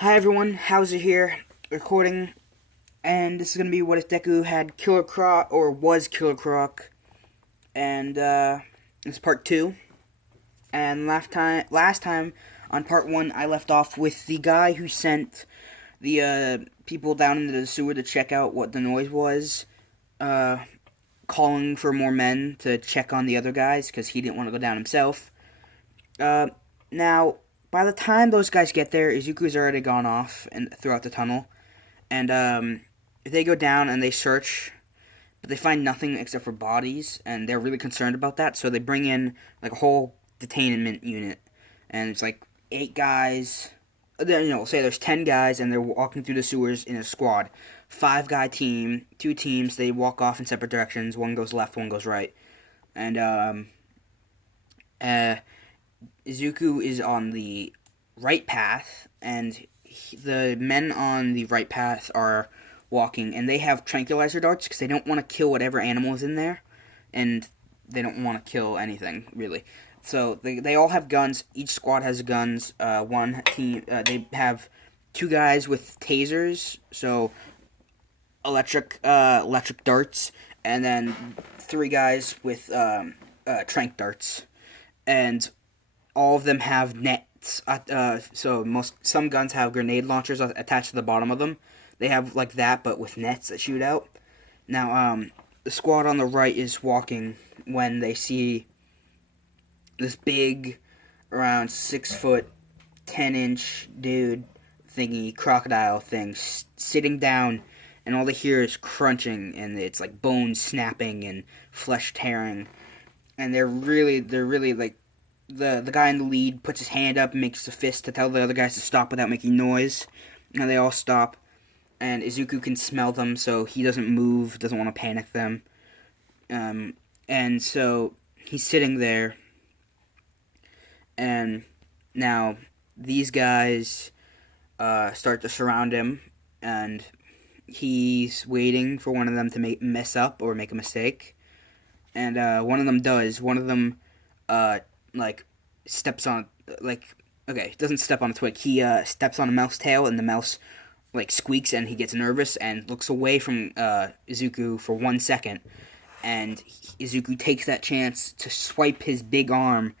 Hi everyone, Hauser here, recording, and this is gonna be what if Deku had Killer Croc, or was Killer Croc, and it's part 2, and last time, on part 1, I left off with the guy who sent the, people down into the sewer to check out what the noise was, calling for more men to check on the other guys, because he didn't want to go down himself. Now, by the time those guys get there, Izuku's already gone off and throughout the tunnel, and if they go down and they search, but they find nothing except for bodies, and they're really concerned about that. So they bring in like a whole detainment unit, and it's like 8 guys. Say there's 10 guys, and they're walking through the sewers in a squad. 5-guy team, 2 teams. They walk off in separate directions. One goes left, one goes right, and Izuku is on the right path, and the men on the right path are walking, and they have tranquilizer darts because they don't want to kill whatever animal is in there, and they don't want to kill anything, really. So they all have guns. Each squad has guns. One team, they have 2 guys with tasers, so electric darts, and then 3 guys with trank darts, and all of them have nets. Some guns have grenade launchers attached to the bottom of them. They have like that, but with nets that shoot out. Now, the squad on the right is walking when they see this big, around 6 foot, 10-inch dude thingy crocodile thing sitting down, and all they hear is crunching, and it's like bones snapping and flesh tearing, and they're really like. The guy in the lead puts his hand up and makes a fist to tell the other guys to stop without making noise. And they all stop. And Izuku can smell them, so he doesn't move, doesn't want to panic them. And so he's sitting there. And now these guys start to surround him. And he's waiting for one of them to mess up or make a mistake. And one of them does. One of them steps on, doesn't step on a twig. He steps on a mouse tail, and the mouse squeaks, and he gets nervous and looks away from Izuku for 1 second, and Izuku takes that chance to swipe his big arm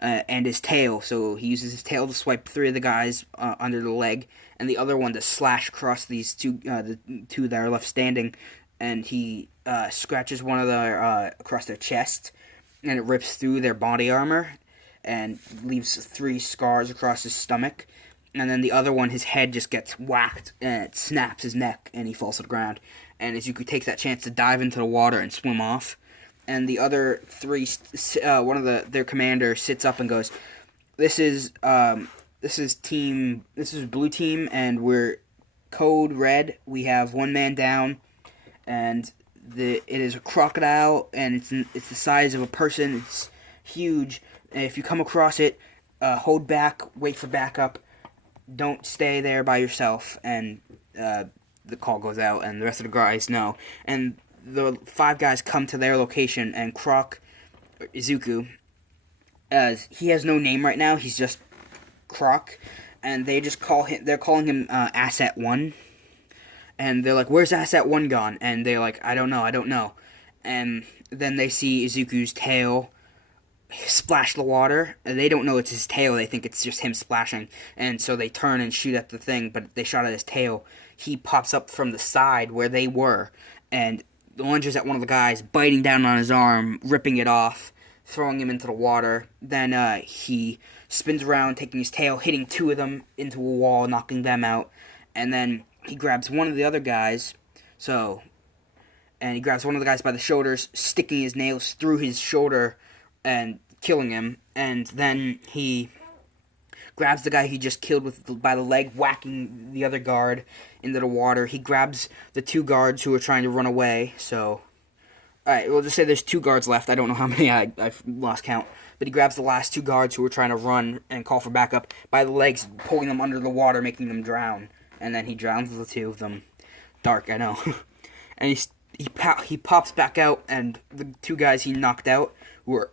and his tail. So he uses his tail to swipe 3 of the guys under the leg, and the other one to slash across these the 2 that are left standing, and he scratches one of their across their chest, and it rips through their body armor and leaves 3 scars across his stomach. And then the other one, his head just gets whacked, and it snaps his neck, and he falls to the ground. And Izuku takes that chance to dive into the water and swim off. And the other 3, one of their commander sits up and goes, "This is blue team, and we're code red. We have 1 man down, and it is a crocodile, and it's the size of a person. It's huge. And if you come across it, hold back, wait for backup. Don't stay there by yourself." And the call goes out, and the rest of the guys know. And the 5 guys come to their location, and Izuku, he has no name right now. He's just Croc, and they just they're calling him Asset 1. And they're like, "Where's Asset 1 gone?" And they're like, I don't know. And then they see Izuku's tail splash the water. And they don't know it's his tail. They think it's just him splashing. And so they turn and shoot at the thing, but they shot at his tail. He pops up from the side where they were, and lunges at one of the guys, biting down on his arm, ripping it off, throwing him into the water. Then he spins around, taking his tail, hitting 2 of them into a wall, knocking them out. And then he grabs one of the other guys, and he grabs one of the guys by the shoulders, sticking his nails through his shoulder and killing him. And then he grabs the guy he just killed by the leg, whacking the other guard into the water. He grabs the 2 guards who are trying to run away. So, alright, we'll just say there's 2 guards left. I don't know how many, I've lost count. But he grabs the last 2 guards who were trying to run and call for backup by the legs, pulling them under the water, making them drown. And then he drowns the 2 of them. Dark, I know. And he pops back out, and the 2 guys he knocked out, who are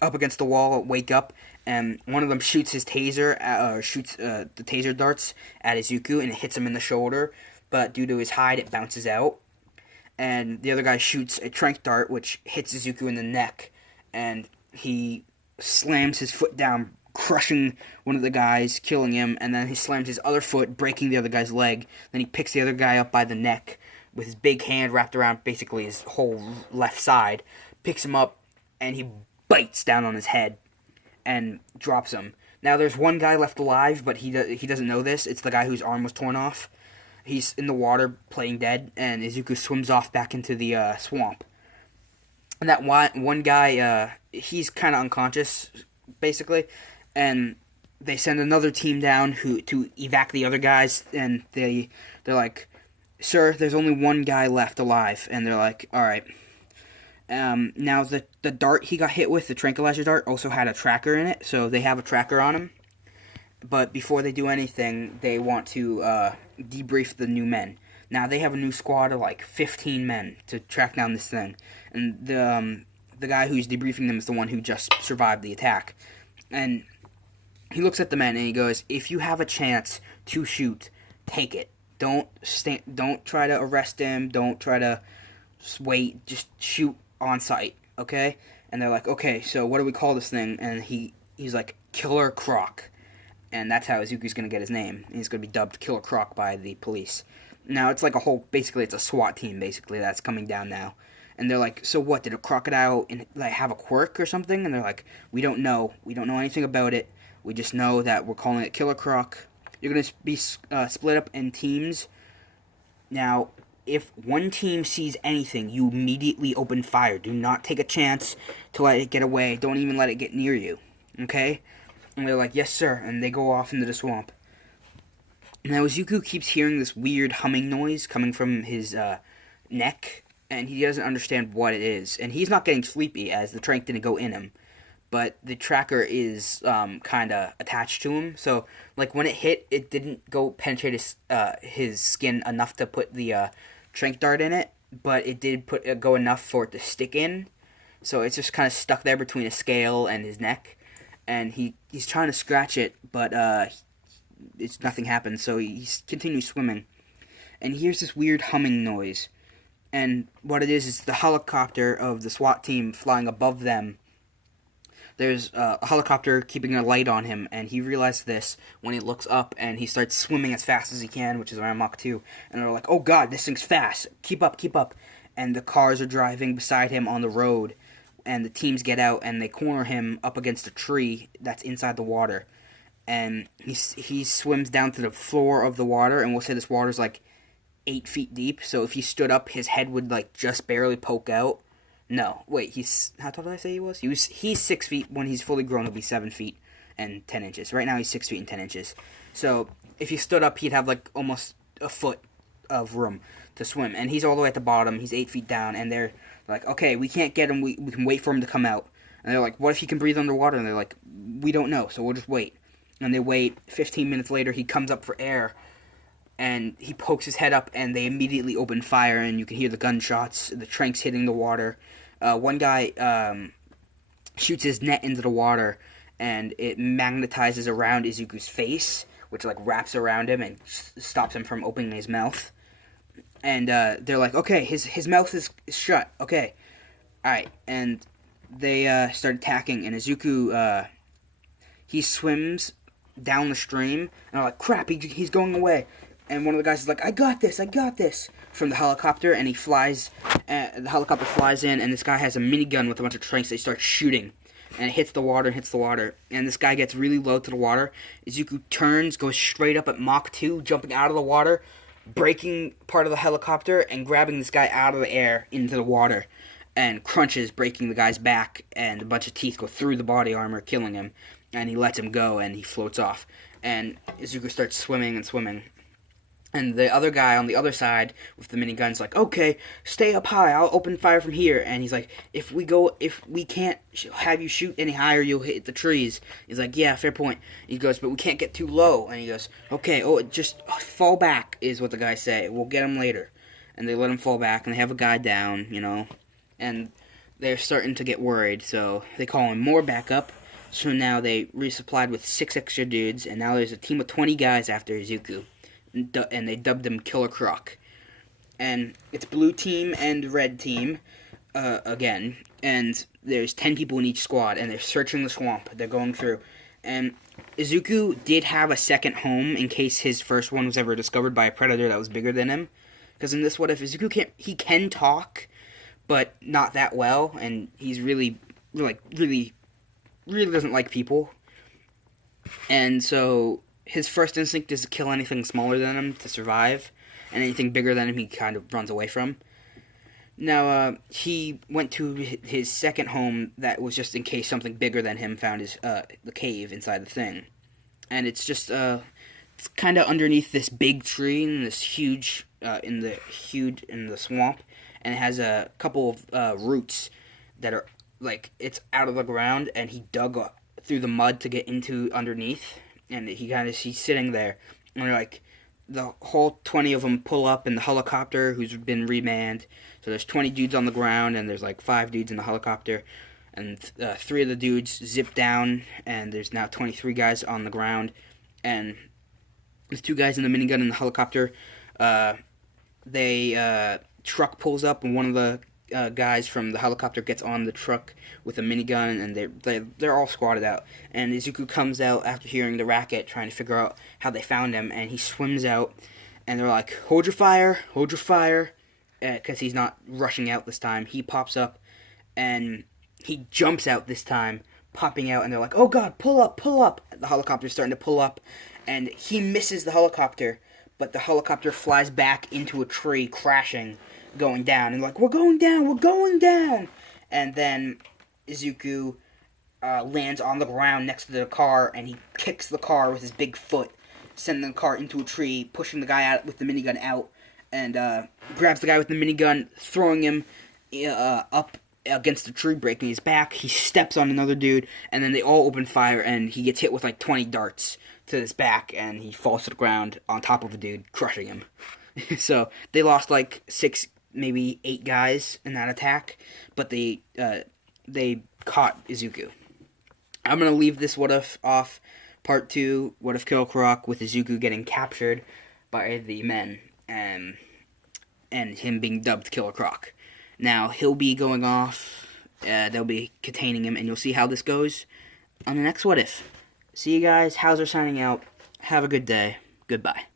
up against the wall, wake up, and one of them shoots his taser, or shoots the taser darts at Izuku, and it hits him in the shoulder, but due to his hide, it bounces out. And the other guy shoots a trank dart, which hits Izuku in the neck, and he slams his foot down, crushing one of the guys, killing him, and then he slams his other foot, breaking the other guy's leg. Then he picks the other guy up by the neck with his big hand wrapped around basically his whole left side, picks him up, and he bites down on his head and drops him. Now there's one guy left alive, but he doesn't know this. It's the guy whose arm was torn off. He's in the water playing dead, and Izuku swims off back into the swamp. And that one guy, he's kind of unconscious, basically, and they send another team down to evac the other guys, and they're like, "Sir, there's only one guy left alive," and they're like, "All right." Now the dart he got hit with, the tranquilizer dart, also had a tracker in it, so they have a tracker on him. But before they do anything, they want to debrief the new men. Now they have a new squad of like 15 men to track down this thing, and the guy who's debriefing them is the one who just survived the attack. And he looks at the men and he goes, "If you have a chance to shoot, take it. Don't try to arrest him. Don't try to wait. Just shoot on sight, okay?" And they're like, "Okay, so what do we call this thing?" And he's like, "Killer Croc." And that's how Izuku's going to get his name. He's going to be dubbed Killer Croc by the police. Now, it's like basically it's a SWAT team, basically, that's coming down now. And they're like, "So what, did a crocodile have a quirk or something?" And they're like, "We don't know. We don't know anything about it. We just know that we're calling it Killer Croc. You're going to be split up in teams. Now, if one team sees anything, you immediately open fire. Do not take a chance to let it get away. Don't even let it get near you, okay?" And they're like, "Yes, sir," and they go off into the swamp. Now, Izuku keeps hearing this weird humming noise coming from his neck, and he doesn't understand what it is. And he's not getting sleepy, as the trank didn't go in him, but the tracker is kind of attached to him. So, like, when it hit, it didn't go penetrate his skin enough to put the trank dart in it, but it did go enough for it to stick in. So it's just kind of stuck there between his scale and his neck. And he's trying to scratch it, but nothing happens, so he continues swimming. And he hears this weird humming noise. And what it is the helicopter of the SWAT team flying above them. There's a helicopter keeping a light on him, and he realizes this when he looks up, and he starts swimming as fast as he can, which is around Mach 2. And they're like, "Oh god, this thing's fast. Keep up, keep up." And the cars are driving beside him on the road. And the teams get out and they corner him up against a tree that's inside the water. And he swims down to the floor of the water, and we'll say this water's like 8 feet deep. So if he stood up, his head would like just barely poke out. No, wait, how tall did I say he was? He's 6 feet. When he's fully grown, he'll be 7 feet and 10 inches. Right now he's 6 feet and 10 inches. So if he stood up, he'd have like almost a foot of room to swim. And he's all the way at the bottom. He's 8 feet down, and they're like, "Okay, we can't get him. We can wait for him to come out." And they're like, "What if he can breathe underwater?" And they're like, "We don't know, so we'll just wait." And they wait. 15 minutes later, he comes up for air, and he pokes his head up, and they immediately open fire, and you can hear the gunshots, the tranks hitting the water. One guy shoots his net into the water, and it magnetizes around Izuku's face, which like wraps around him and stops him from opening his mouth. And they're like, "Okay, his mouth is shut. Okay, all right." And they start attacking, and Izuku he swims down the stream, and they're like, "Crap, he's going away." And one of the guys is like, I got this," from the helicopter, and he flies. The helicopter flies in, and this guy has a minigun with a bunch of tranks. They start shooting, and it hits the water, and this guy gets really low to the water. Izuku turns, goes straight up at Mach 2, jumping out of the water, breaking part of the helicopter, and grabbing this guy out of the air into the water, and crunches, breaking the guy's back, and a bunch of teeth go through the body armor, killing him, and he lets him go, and he floats off. And Izuku starts swimming and swimming. And the other guy on the other side with the minigun's like, "Okay, stay up high, I'll open fire from here." And he's like, if we can't have you shoot any higher, you'll hit the trees." He's like, "Yeah, fair point." He goes, "But we can't get too low." And he goes, "Okay, just fall back," is what the guys say. "We'll get him later." And they let him fall back, and they have a guy down, and they're starting to get worried, so they call him more backup. So now they resupplied with 6 extra dudes, and now there's a team of 20 guys after Izuku, and they dubbed them Killer Croc. And it's blue team and red team again, and there's 10 people in each squad, and they're searching the swamp. They're going through, and Izuku did have a second home in case his first one was ever discovered by a predator that was bigger than him. Because in this what if, Izuku can talk, but not that well, and he's really doesn't like people. And so his first instinct is to kill anything smaller than him to survive, and anything bigger than him he kind of runs away from. Now, he went to his second home that was just in case something bigger than him found the cave inside the thing. And it's just, it's kind of underneath this big tree in this huge, in the swamp, and it has a couple of roots that are, it's out of the ground, and he dug through the mud to get into underneath, and he's sitting there, and the whole 20 of them pull up in the helicopter who's been remanned. So there's 20 dudes on the ground, and there's 5 dudes in the helicopter. And 3 of the dudes zip down, and there's now 23 guys on the ground. And there's 2 guys in the minigun in the helicopter. Truck pulls up, and one of the guys from the helicopter gets on the truck with a minigun, and they're all squatted out. And Izuku comes out after hearing the racket, trying to figure out how they found him, and he swims out, and they're like, hold your fire, because he's not rushing out this time. He pops up, and he jumps out this time, popping out, and they're like, oh god, pull up. The helicopter's starting to pull up, and he misses the helicopter, but the helicopter flies back into a tree, crashing, going down, and we're going down, and then Izuku lands on the ground next to the car, and he kicks the car with his big foot, sending the car into a tree, pushing the guy out with the minigun out, and grabs the guy with the minigun, throwing him up against the tree, breaking his back. He steps on another dude, and then they all open fire, and he gets hit with 20 darts to his back, and he falls to the ground on top of a dude, crushing him. So they lost 6, maybe 8 guys in that attack, but they caught Izuku. I'm gonna leave this what if off, part 2, what if Killer Croc, with Izuku getting captured by the men, and him being dubbed Killer Croc. Now he'll be going off. They'll be containing him, and you'll see how this goes on the next what if. See you guys. Hauser signing out. Have a good day. Goodbye.